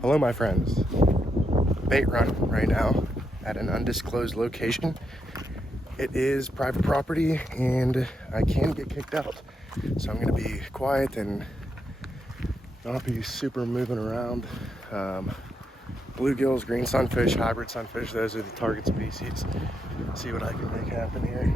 Hello, my friends. Bait run right now at an undisclosed location. It is private property and I can get kicked out. So I'm gonna be quiet and not be super moving around. Bluegills, green sunfish, hybrid sunfish, those are the target species. See what I can make happen here.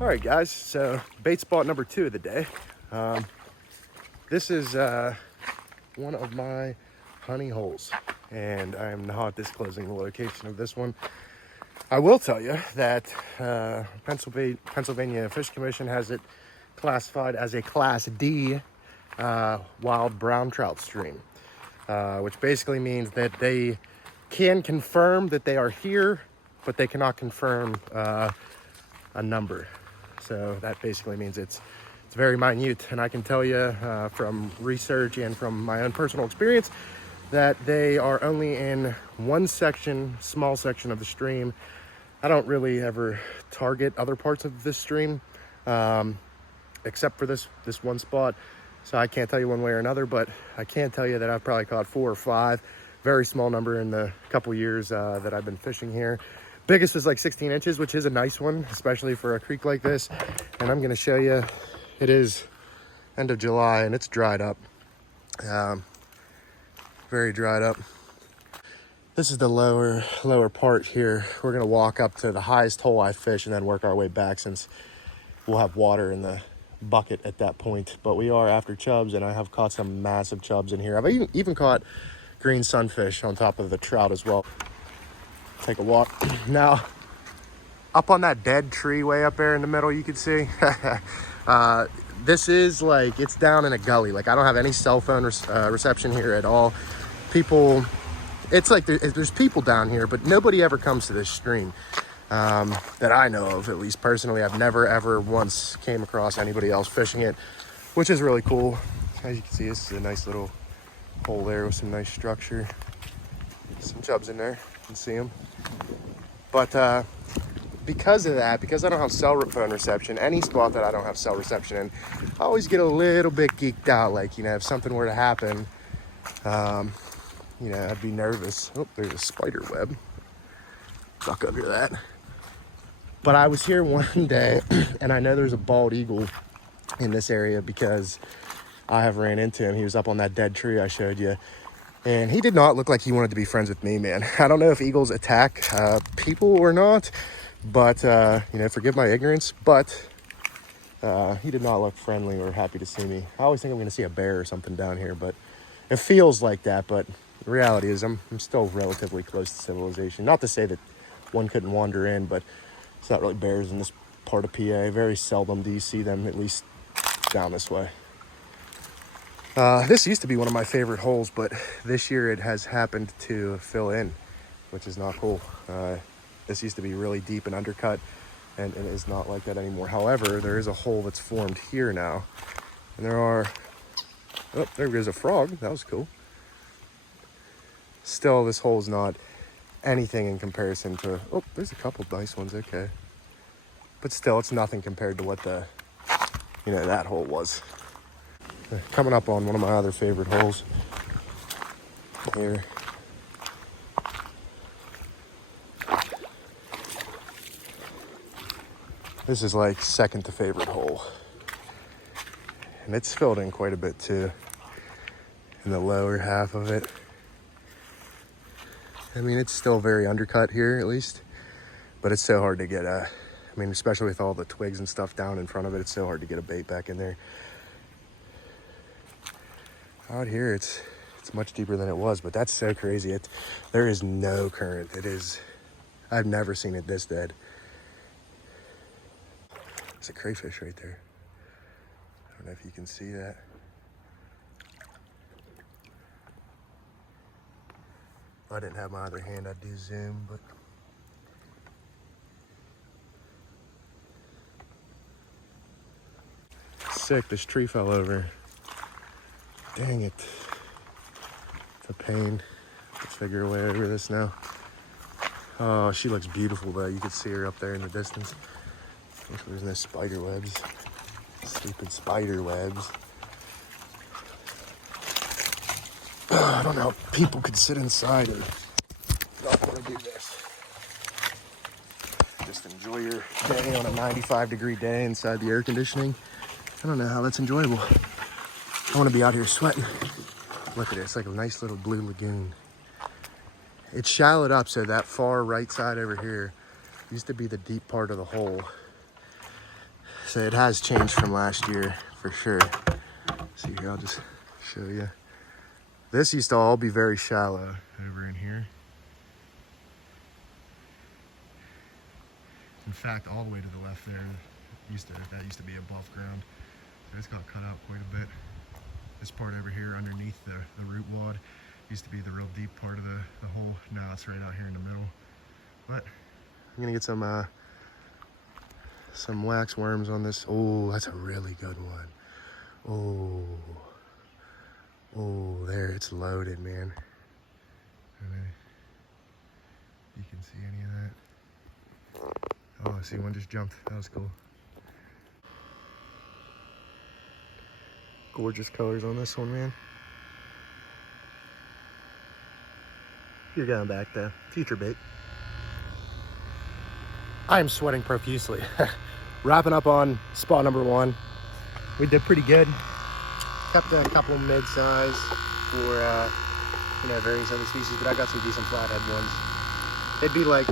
All right, guys, so bait spot number 2 of the day. This is one of my honey holes, and I am not disclosing the location of this one. I will tell you that Pennsylvania Fish Commission has it classified as a Class D wild brown trout stream, which basically means that they can confirm that they are here, but they cannot confirm a number. So that basically means it's very minute, and I can tell you from research and from my own personal experience that they are only in one section, small section of the stream. I don't really ever target other parts of this stream except for this one spot, so I can't tell you one way or another, but I can tell you that I've probably caught 4 or 5, very small number in the couple years that I've been fishing here. Biggest is like 16 inches, which is a nice one, especially for a creek like this. And I'm going to show you, it is end of July and it's dried up, very dried up. This is the lower part here. We're going to walk up to the highest hole I fish and then work our way back, since we'll have water in the bucket at that point. But we are after chubs, and I have caught some massive chubs in here. I've even caught green sunfish on top of the trout as well. Take a walk. Now, up on that dead tree way up there in the middle, you can see, this is like, it's down in a gully. Like, I don't have any cell phone reception here at all. People, it's like there's people down here, but nobody ever comes to this stream that I know of, at least personally. I've never ever once came across anybody else fishing it, which is really cool. As you can see, this is a nice little hole there with some nice structure. Some chubs in there, you can see them. But because of that, because I don't have cell phone reception, any spot that I don't have cell reception in, I always get a little bit geeked out. Like, you know, if something were to happen, you know, I'd be nervous. Oh, there's a spider web. Duck under that. But I was here one day, and I know there's a bald eagle in this area because I have ran into him. He was up on that dead tree I showed you. And he did not look like he wanted to be friends with me, man. I don't know if eagles attack people or not, but, you know, forgive my ignorance, but he did not look friendly or happy to see me. I always think I'm going to see a bear or something down here, but it feels like that. But the reality is I'm still relatively close to civilization. Not to say that one couldn't wander in, but it's not really bears in this part of PA. Very seldom do you see them, at least down this way. This used to be one of my favorite holes, but this year it has happened to fill in, which is not cool. This used to be really deep and undercut, and it is not like that anymore. However, there is a hole that's formed here now, and there are, oh, there goes a frog. That was cool. Still, this hole is not anything in comparison to, oh, there's a couple nice ones, okay. But still, it's nothing compared to what the, you know, that hole was. Coming up on one of my other favorite holes here. This is like second to favorite hole. And it's filled in quite a bit too, in the lower half of it. I mean, it's still very undercut here at least, but it's so hard to get I mean, especially with all the twigs and stuff down in front of it, it's so hard to get a bait back in there. Out here, it's It's much deeper than it was, but that's so crazy. There is no current. I've never seen it this dead. There's a crayfish right there. I don't know if you can see that. If I didn't have my other hand, I'd do zoom, but sick, this tree fell over. Dang it. It's a pain to figure a way over this now. Oh, she looks beautiful though. You can see her up there in the distance. Wish there was no spider webs. Stupid spider webs. I don't know if people could sit inside and not want to do this. Just enjoy your day on a 95-degree day inside the air conditioning. I don't know how that's enjoyable. I want to be out here sweating. Look at it, it's like a nice little blue lagoon. It's shallowed up, so that far right side over here used to be the deep part of the hole. So it has changed from last year for sure. See here, I'll just show you. This used to all be very shallow over in here. In fact, all the way to the left there, that used to be above ground. So it's got cut out quite a bit. This part over here underneath the root wad used to be the real deep part of the hole. Now it's right out here in the middle. But I'm gonna get some wax worms on this. Oh, that's a really good one. Oh, there, it's loaded, man. You can see any of that. Oh, I see one just jumped. That was cool. Gorgeous colors on this one, man. You're going back there. Future bait. I am sweating profusely. Wrapping up on spot number 1. We did pretty good. Kept a couple mid-size for various other species, but I got some decent flathead ones. They'd be like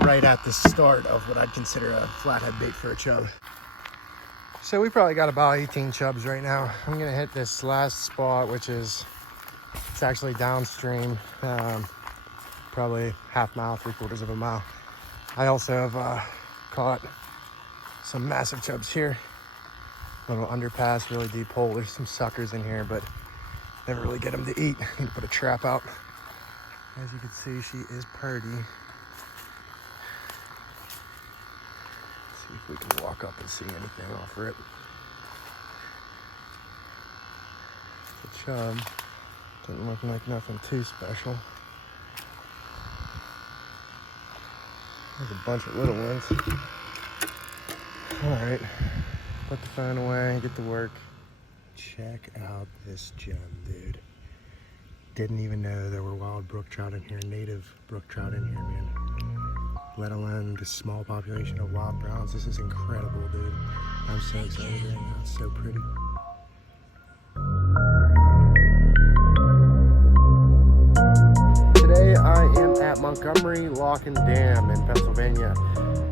right at the start of what I'd consider a flathead bait for a chub. So we probably got about 18 chubs right now. I'm gonna hit this last spot, which it's actually downstream, probably half mile, 3/4 of a mile. I also have caught some massive chubs here. Little underpass, really deep hole. There's some suckers in here, but never really get them to eat. Need to put a trap out. As you can see, she is purdy. See if we can walk up and see anything off rip. It's a chub. Doesn't look like nothing too special. There's a bunch of little ones. All right, put the phone away, get to work. Check out this gem, dude. Didn't even know there were wild brook trout in here, native brook trout in here, man. Let alone this small population of wild browns. This is incredible, dude. I'm so excited right now. It's so pretty. Today I am at Montgomery Lock and Dam in Pennsylvania.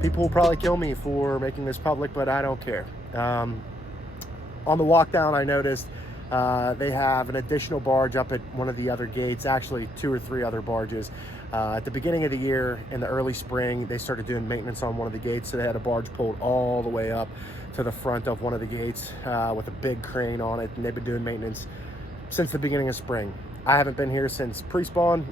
People will probably kill me for making this public, but I don't care. On the walk down, I noticed they have an additional barge up at one of the other gates, actually 2 or 3 other barges. At the beginning of the year, in the early spring, they started doing maintenance on one of the gates, so they had a barge pulled all the way up to the front of one of the gates with a big crane on it, and they've been doing maintenance since the beginning of spring. I haven't been here since pre-spawn,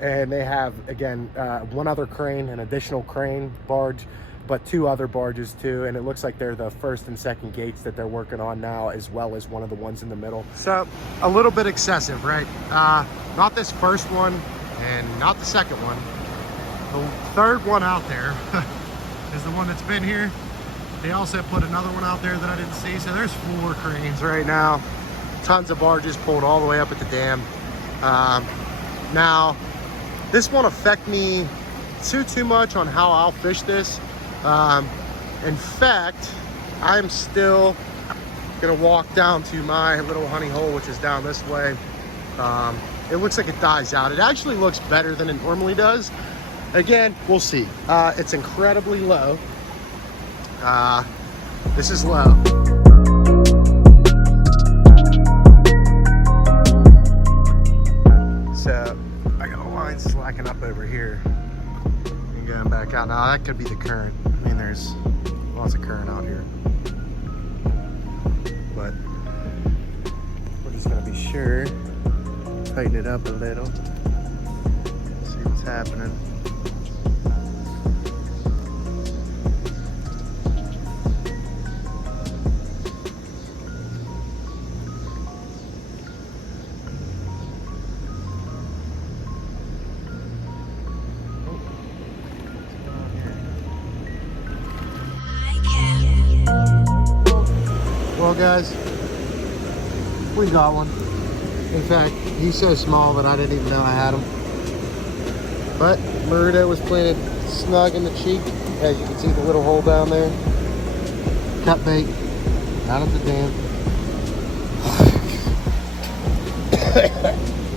and they have, again, one other crane, an additional crane barge, but 2 other barges too, and it looks like they're the first and second gates that they're working on now, as well as one of the ones in the middle. So a little bit excessive, right? Not this first one and not the second one. The third one out there is the one that's been here. They also put another one out there that I didn't see. So there's 4 cranes right now. Tons of barges pulled all the way up at the dam. Now, this won't affect me too much on how I'll fish this. In fact, I'm still gonna walk down to my little honey hole, which is down this way. It looks like it dies out. It actually looks better than it normally does. Again, we'll see. It's incredibly low. This is low. that could be the current. I mean, there's lots of current out here. But we're just gonna be sure, tighten it up a little, see what's happening. Well, guys, we got one. In fact, he's so small that I didn't even know I had him. But Maruto was planted snug in the cheek. As you can see, the little hole down there. Cut bait out of the dam.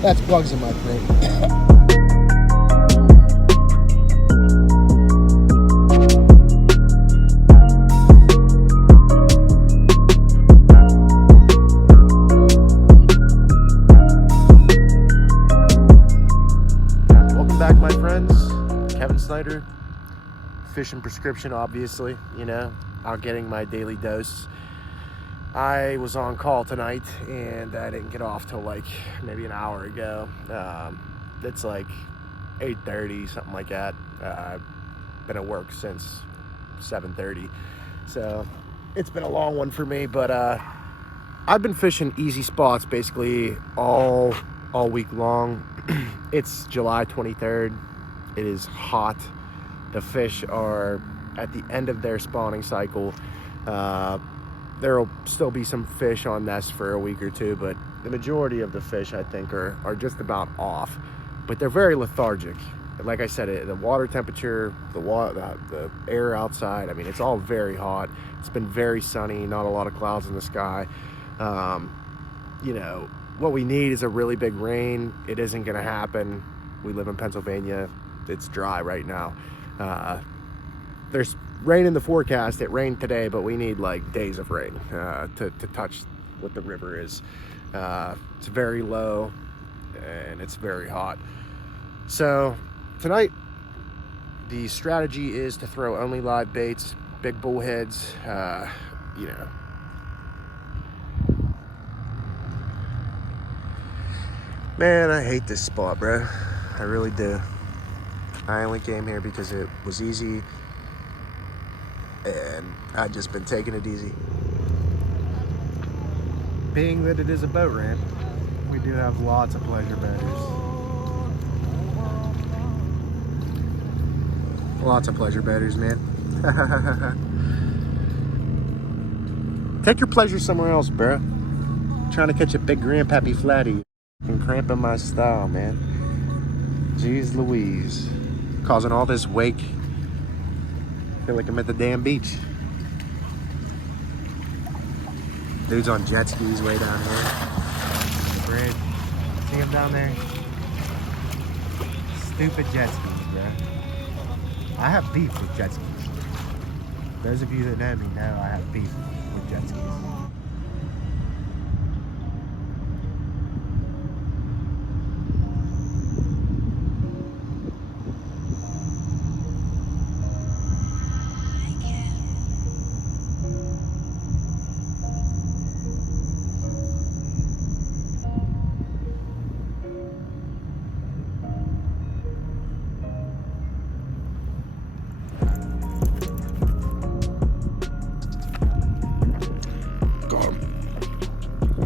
That's bugs in my throat. Fishing prescription, obviously, you know, out getting my daily dose. I was on call tonight and I didn't get off till like maybe an hour ago. It's like 8:30, something like that. I've been at work since 7:30, so it's been a long one for me. But I've been fishing easy spots basically all week long. It's July 23rd. It is hot. The fish are at the end of their spawning cycle. There will still be some fish on nest for a week or two, but the majority of the fish, I think, are just about off. But they're very lethargic. Like I said, the water temperature, the air outside, I mean, it's all very hot. It's been very sunny, not a lot of clouds in the sky. You know, what we need is a really big rain. It isn't gonna happen. We live in Pennsylvania. It's dry right now. There's rain in the forecast. It rained today, but we need like days of rain to touch what the river is. It's very low and it's very hot. So tonight the strategy is to throw only live baits, big bullheads, you know. Man, I hate this spot, bro. I really do. I only came here because it was easy and I've just been taking it easy. Being that it is a boat ramp, we do have lots of pleasure boaters. Lots of pleasure boaters, man. Take your pleasure somewhere else, bro. Trying to catch a big grandpappy flatty and cramping my style, man. Jeez Louise. Causing all this wake. Feel like I'm at the damn beach. Dude's on jet skis way down here. Bridge. See him down there? Stupid jet skis, bro. I have beef with jet skis. Those of you that know me know I have beef with jet skis.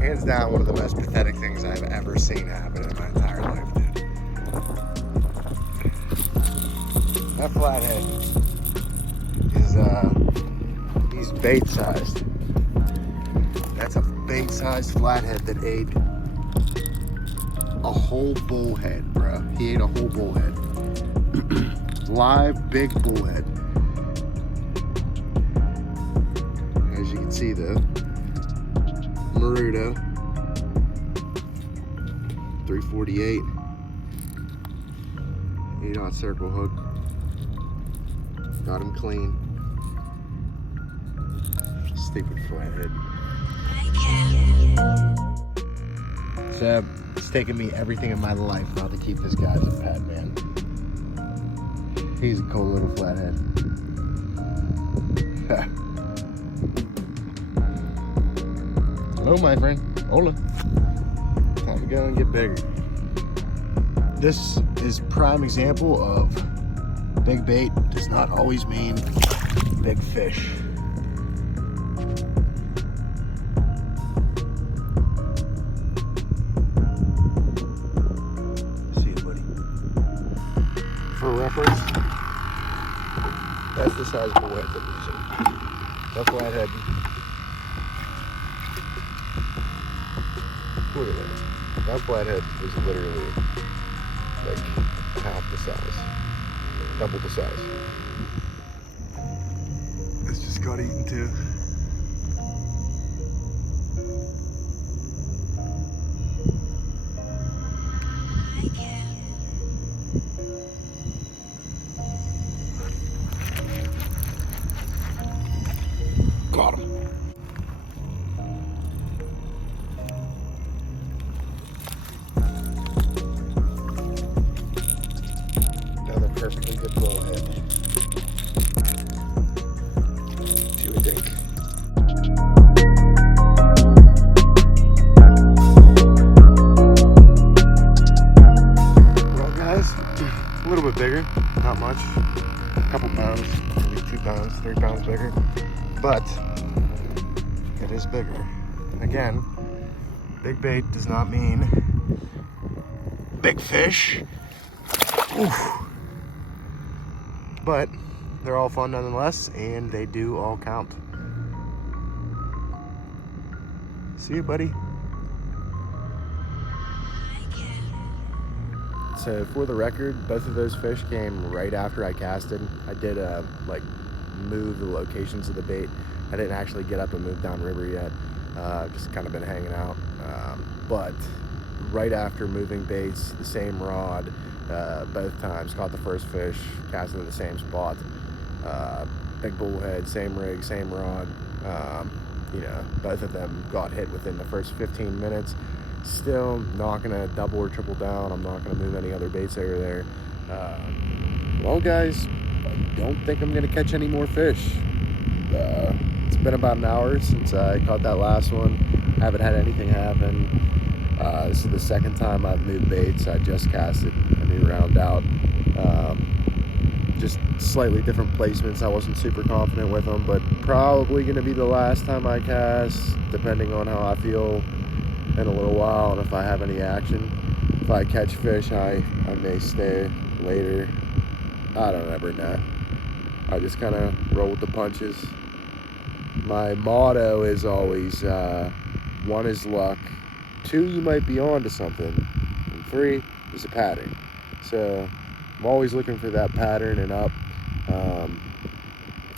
Hands down, one of the most pathetic things I've ever seen happen in my entire life, dude. That flathead is, he's bait-sized. That's a bait-sized flathead that ate a whole bullhead, bro. He ate a whole bullhead. Live, big bullhead. As you can see, though. Maruto 348 8-aught circle hook, got him clean. Stupid flathead. So it's taken me everything in my life not to keep this guy as a pet, man. He's a cool little flathead. Hello, my friend. Hola. Time to go and get bigger. This is prime example of big bait does not always mean big fish. See you, buddy. For reference, that's the size of the wet that we're using. No flathead. Look at that. That flathead was literally like half the size, double the size. This just got eaten too. Got him. Another perfectly good bullhead. To a dink. Well, guys, a little bit bigger, not much. A couple pounds, maybe 2 pounds, 3 pounds bigger. But it is bigger. Again, big bait does not mean big fish. Oof. But they're all fun nonetheless, and they do all count. See you, buddy. So for the record, both of those fish came right after I casted. I did like move the locations of the bait. I didn't actually get up and move down river yet. Just kind of been hanging out. But right after moving baits, the same rod, both times caught the first fish, casted in the same spot. Big bullhead, same rig, same rod. You know, both of them got hit within the first 15 minutes. Still not gonna double or triple down. I'm not gonna move any other baits over there. Well, guys, I don't think I'm gonna catch any more fish. It's been about an hour since I caught that last one. I haven't had anything happen. This is the second time I've moved baits. I just casted a new round out. Just slightly different placements. I wasn't super confident with them, but probably going to be the last time I cast, depending on how I feel in a little while and if I have any action. If I catch fish, I may stay later. I don't ever know. I just kind of roll with the punches. My motto is always 1 is luck, 2 you might be on to something, and 3 is a pattern. So I'm always looking for that pattern and up.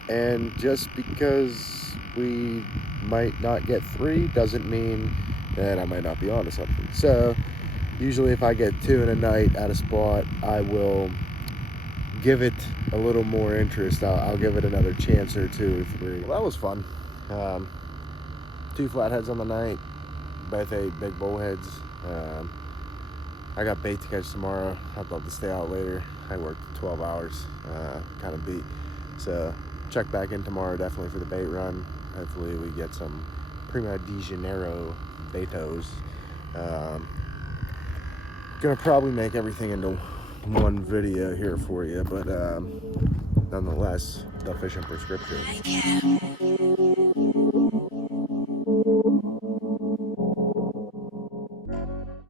And just because we might not get 3 doesn't mean that I might not be on to something. So usually if I get 2 in a night at a spot, I will give it a little more interest. I'll give it another chance or 2 or 3. Well, that was fun. 2 flatheads on the night, both ate big bullheads. I got bait to catch tomorrow. I'd love to stay out later. I worked 12 hours, kind of beat. So check back in tomorrow definitely for the bait run. Hopefully we get some Prima de Janeiro baitos. Gonna probably make everything into one video here for you, but nonetheless, the fishing prescription.